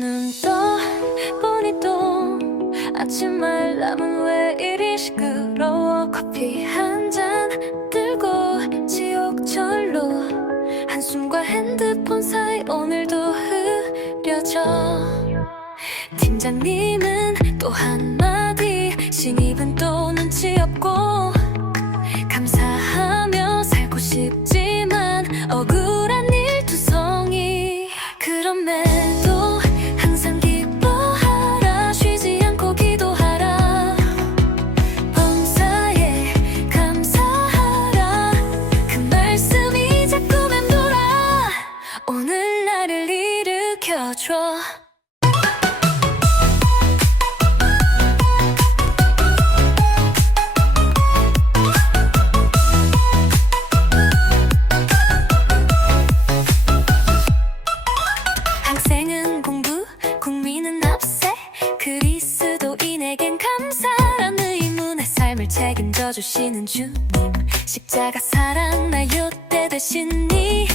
눈떠 보니 또 아침 알람은 왜 이리 시끄러워? 커피 한 잔 들고 지옥철로 한숨과 핸드폰 사이 오늘도 흐려져. 팀장님은 또 한마디 신입은 또 눈치 없고 일으켜줘 학생은 공부, 국민은 납세. 그리스도인에겐 감사란 의문의 삶을 책임져 주시는 주님. 십자가 사랑 나 요때 되신 니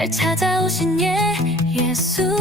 날 찾아오신 예 예수.